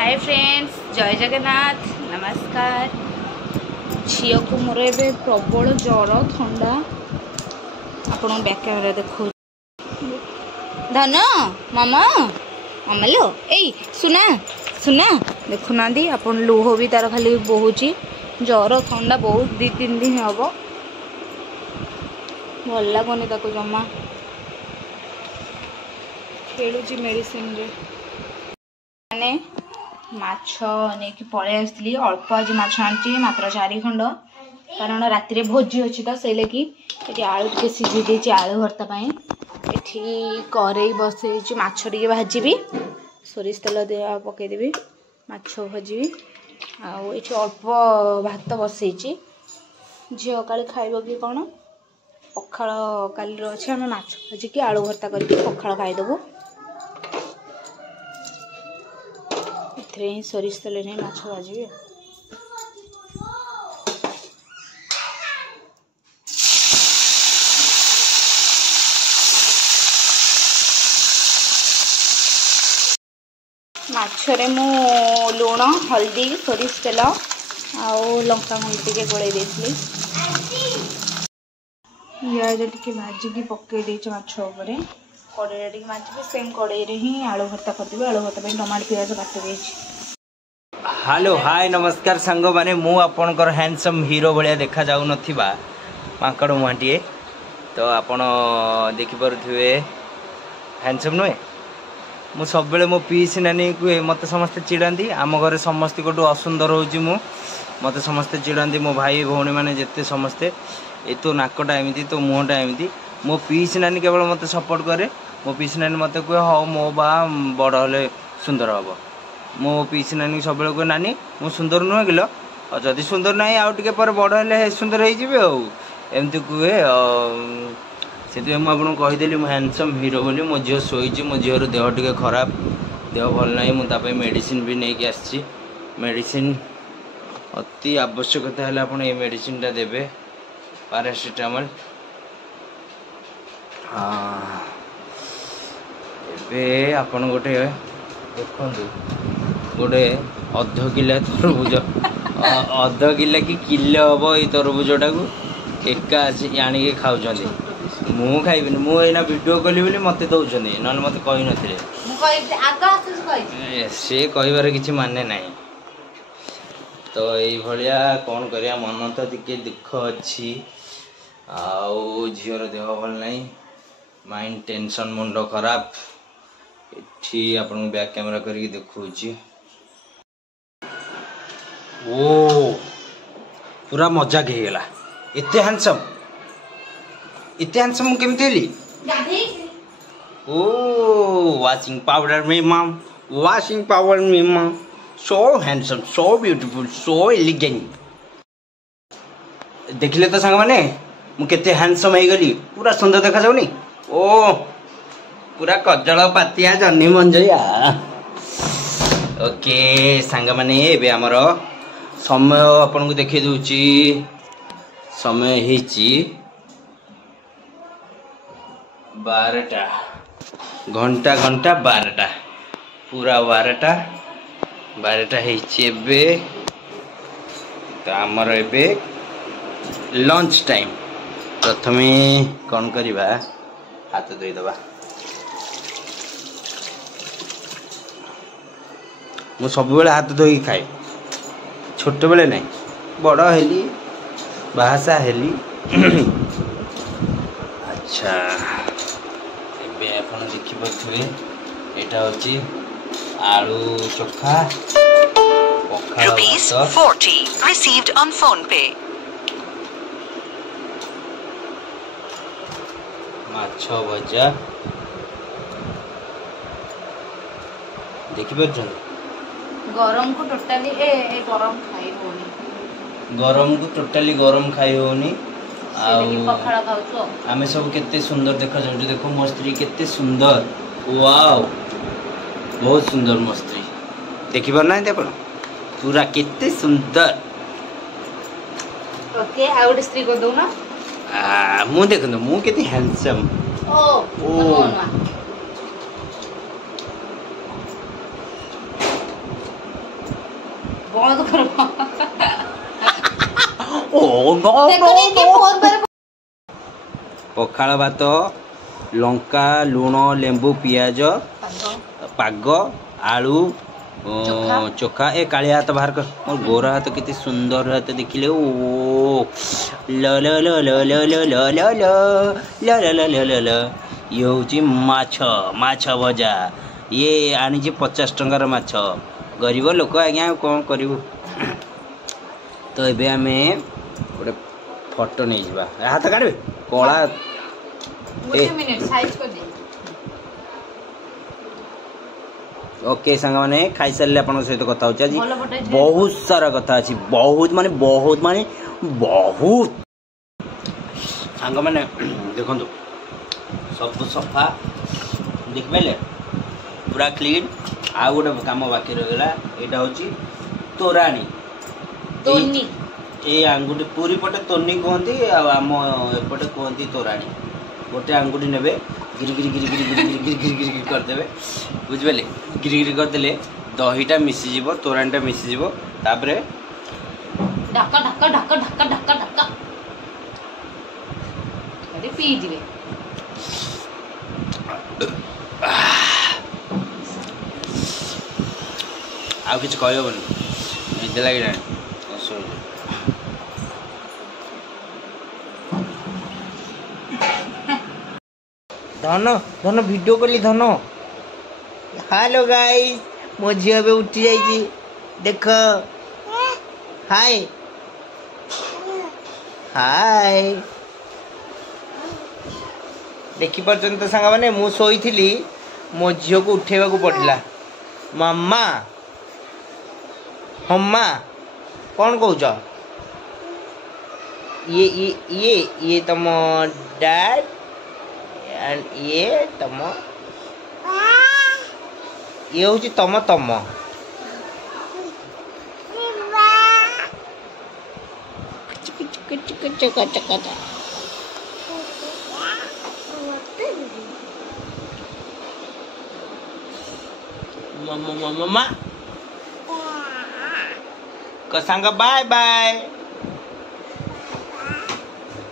Hi friends, जय जगन्नाथ, नमस्कार। झील को मोर ए प्रबल जर थंडा आपण बैक कैमेरा देखो। धन मामा मामालो ए सुना सुना देखुना आपण लुह भी तार खाली बहुची जर थंडा बहुत 2-3 दिन हम भल लगुनि जमा खेलुची मेडिसिन रे माने माछ नहीं पलि आसली अल्प आज माछ आनी मात्र 4 खंड कारण राति रे भोजी अच्छी तो से लगी ये आलू टे सीझी देती आलू भर्ता ये करेई बसई माछ टे भाजी सोरिष तेल दिया पकईदेवी माछ भाजी आई अल्प भात बसई झील काली खाइब कि कौन पखाड़ काली अच्छे आम माछ भाजिकी आलू भर्ता करके पखाड़ खाईदेबू। सोरिष तेल नहीं माछ भाजी माछरे मु लुण हल्दी सोरिष तेल आउ लंका गुंड टे गोल देती पिज टे भाजिकी पकई माछ उपर कड़े टे भाजी सेम कड़े ही आलू भर्ता करदेवी। आलू भर्ता टमाटो पिज काटी हेलो हाय नमस्कार सांग माने मु आपनकर हैंडसम हीरो भाया देखा जाऊ नथिबा माकड़ मुहांटीए तो आपण देखि परथुवे हैंडसम नुहे मु सब बेले मो पीस नानी को मते समस्त चिड़ांती आम घरे समस्त कोटू असुंदर होउची मु मते समस्त चिड़ांती मो भाई भौणी माने जेते समस्ते ए तो नाकटा एमिति तो मुहटा एमिति मो पीस नानी केवल मते सपोर्ट करे मो पीस नानी मते कहे हाँ मो बा बड़ हले सुंदर हम मो पीस नानी सब को नानी मु सुंदर नुह किलो और जदि सुंदर ना आउ टे पर बड़ हेल्ले सुंदर होमती कहे से मुझे कहीदेली मु हैंडसम हीरो बोली मो झील शोची मो झीर देह टे खराब देह भल ना मुझे मेडिसिन भी नहीं आसी मेडिसिन अति आवश्यकता है आप मेडिसिन टा देवे पैरासिटामोल ए आपण गोटे देखु गोटे अध किला तरबुज अध किला कि किले हम ये तरबुजटा को एका आनिके खाऊँ मु खाइबी मुझे वीडियो कली बोली मत दौरान ना मत कही न सी कहार कि माने ना तो ये कौन करिया मन तो टे दुख अच्छी आउ झीर देह भल ना माइंड टेंशन मुंड खराब एठी आपन बैक कैमरा करके देखौची ओ पूरा मजाक हे गेला एते हैंडसम केमते हेली ओ वाशिंग पाउडर में मम वाशिंग पाउडर में मम सो handsome so beautiful so elegant देखिले तो संग माने मु केते हैंडसम हे गली पूरा सुंदर देखा जाउनी ओ पूरा कजल पातिया जन्नी मंजया ओके सांग माने एबे हमर समय आपन को देखि दूची समय हेची 12टा घंटा घंटा 12टा पूरा 12टा हेची एबे तो हमर एबे लंच टाइम प्रथमे कौन करिबा हाथ धोई दबा मु सब बेले हाथ धोई खाए छोट बेले नहीं बड़ हेली बाहासा हेली अच्छा एबे आपण देखि पथुए एटा होची आलू चोखा ₹40 received on phone pay माछ भजा देखि परछन गरम को टोटाली गरम खाई होनी गरम को टोटाली गरम खाई होनी पखाड़ खाऊ आमे सब केते सुंदर देखा जाऊ देखो मो स्त्री केते सुंदर वाओ बहुत सुंदर मो स्त्री देखि पर ना आपण पूरा केते सुंदर ओके आउट स्त्री को दो ना मु देखो मु केते हैंडसम ओ बंद कर ओ नो नो फोन पर पखाल भात लंका लुण लेंबू पियाज पाग आलू चोखा ए कालिया हाथ बाहर कर मोर गोरा हाथ कितनी सुंदर हाथ देखिले ओ ल ल ल ल ल ल ल ल ल ल ल ल ल ल ये हूँ माछ माछ भजा ये आनी 50 टंकार माछ गरीब लोक आज्ञा कौन करू तो ये आम गोटे फोटो नहीं जावा हाथ काढ़े कला मिनिट साइज कर दे ओके सांग मैंने खाई सारे आप सहित कथा हो बहुत सारा कथा अच्छी बहुत माने बहुत सांग मैंने देखो सब सफा देख पारे पूरा क्लीन आ गोटे कम बाकी रहीगला यहाँ हूँ तोराणी ये आंगुठी पूरी पटे तोनी कहती आम एपटे कहती तोराणी गोटे आंगुठी ने गिरी गिरी गिरी गिरी गिरी गिरी गिरी गिरी गिरी करदे बुझिपारे गिरी गिरी करदे दहीटा मिसीज तोराणीटा मिसीज तापर ढक्का ढक्का ढक्का ढक्का ढक्का ढक्का अरे पी दिवे आ किसी कहबनी निद लगे धन धन वीडियो कली धन हेलो गाइस मो झी ए उठी जाइए देख हाय हाय देखी पार्चन तो सांग मैंने मु शोई मो झील को उठेवा को पड़ला मम्मा हम्मा कौन कह ये तुम डैड एंड ये तम ये हूँ तम तम मम्मा सांग बाय बाय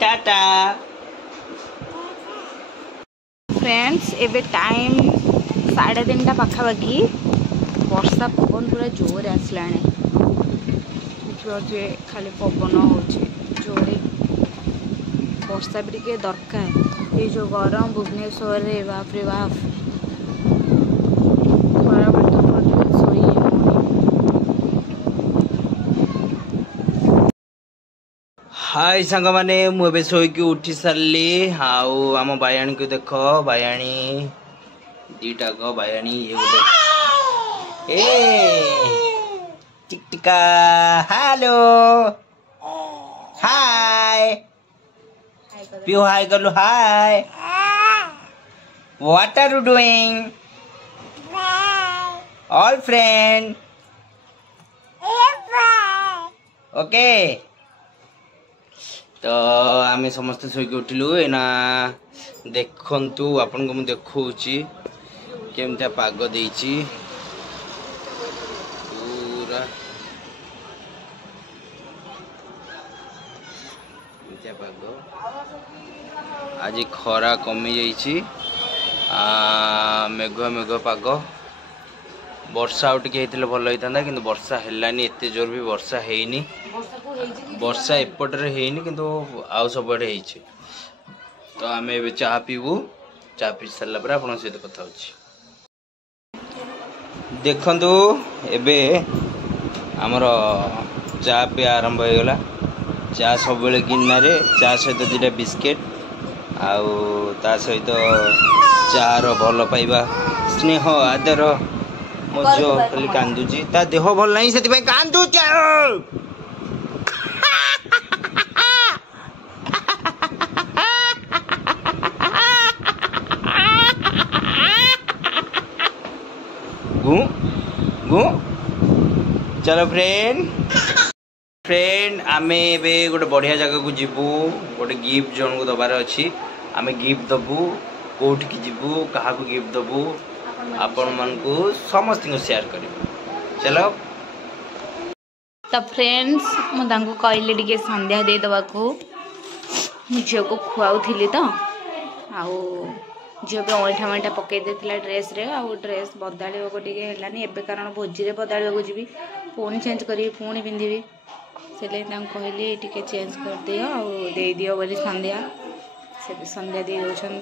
टाटा फ्रेंड्स एबे टाइम 3:30 पाखापाखि वर्षा पवन पूरा जोर आसला देखिए खाली पवन हो जोरे वर्षा भी टे दरकार ये जो गरम भुवनेश्वर रे बाप रे बाप हाय सांग माने मुझे शोक उठी सारे आम बायाणी को देख बायाणी दीटाक बायाणी ये गोटे टिकटिका हेलो हाय पियो हाय कर लो hi what are you doing all friend okay तो आम समस्त शोक उठिलु एना देखंतु आपन को मु देखौची केमता पाग देइची पूरा केमता पाग आज खरा कमी जाइची मेघ मेघ पाग वर्षा आउ टिके हेतिले भल होइतांदा किंतु वर्षा हेलानी एते जोर भी वर्षा हेइनी वर्षा एपटरे हेइनी किंतु आउ सबडे हेइची तो आमे एबे चाह पीबू चाह पी सरला पर आपन सहित कथा होची देखंतु एबे हमर चाह पे आरंभ हो गला चाह सब बेले गिन्ना रे चाह सहित दिटा बिस्किट आउ ता सहित चाह रो भल पाइबा स्नेह आदर मो जो खाली कांदुची ता देह भल नहीं सेति कांदु गु गु चलो फ्रेंड आमे एबे गोटे बढ़िया जगह को जीवु गोटे गिफ्ट जन को दबार अच्छी आमे गिफ्ट दबु कोठी की जीवु कहा को गिफ्ट दबु आपण मन को समस्त को शेयर करियो चलो। तो फ्रेंड्स मुझे कहले टे संध्या दे दवा को झी को खुआऊली तो आउ झी भी अंठा मंठा पकई देता ड्रेस रे आउ ड्रेस बदल को है कारण भोजी में बदल जी पुणी चेंज करी पुणी पिंधि से कहली टे चेंज कर दियो आउ दे दियो बोली संध्या से संध्या दे दौरान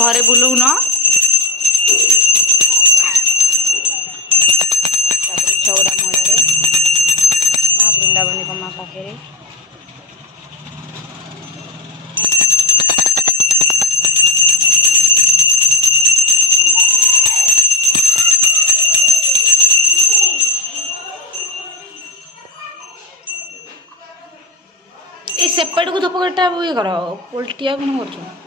घरे बुलू न चौरा मोड़े माँ वृंदावनी को माँ पाखे सेपट को धूपकाटा ये कर उल्टिया कौन कर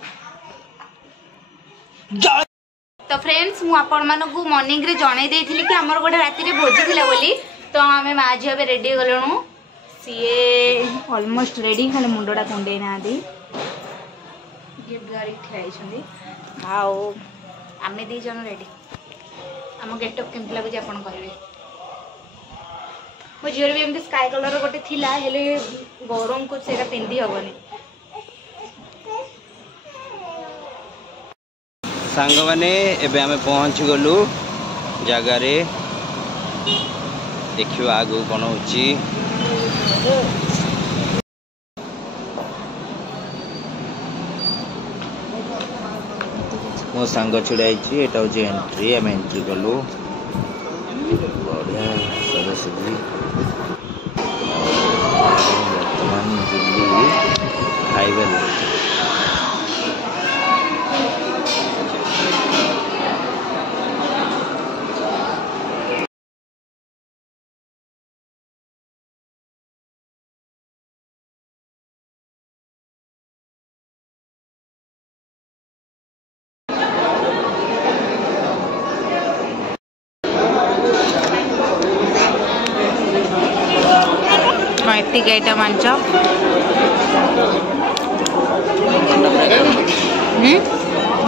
तो फ्रेंड्स मु आपण मानकु मॉर्निंग रे जणाई देइथिली कि हमर गोटे राति रे भोजी थिला बोली तो आमे माँ झी ए रेडी गलणु सीए ऑलमोस्ट रेडी खाली मुंडटा कुंडे ना दी गिफ्ट गारी खिलाई छंदी आउ आमे दी जण रेडी हम गेटअप केमति लागु जे आपण कहबे मो झीर भी एमती स्काई कलर गोटे थिला हेले गरम को सेटा पिंदी हबनी सांग माने एबे आमे पहुंच गलु जगह रे देखियो आगु कोन होची मो सांग छुड़ाई छी एटा होची एंट्री आमे एंट्री गलु बढ़िया सरस्वती वर्तमान जुली खाइबल एतिक आइटम आंच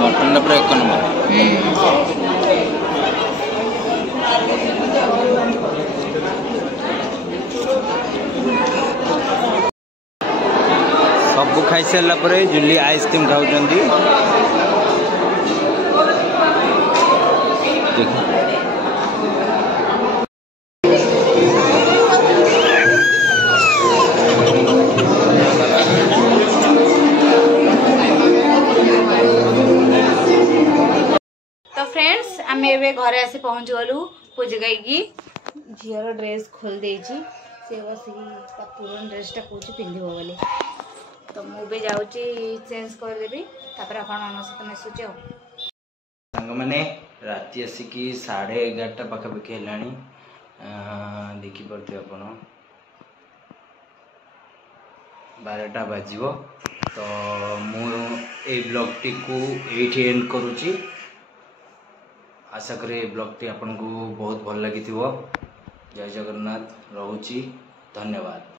मटन पूरा एक नंबर सब खाई सारा पर जूली आइसक्रीम खाऊंगी आमे घरे आसी पहुँच गलु पूजा गाई झीर ड्रेस खोल दे से बस पुरान ड्रेसटा कौच पिंध बोली तो मुझे जाऊँगी चेंज करदेवी तापर आपन सहित मिसुचे सांग मैंने राति आसिकी 11:30 पाखापाखि है देखिपे आप 12टा बाज तो मुझे ब्लॉग टी को ये एंड करुच्ची आशा करी ब्लॉग टी आपन को बहुत भल लगी जय जगन्नाथ रोची धन्यवाद।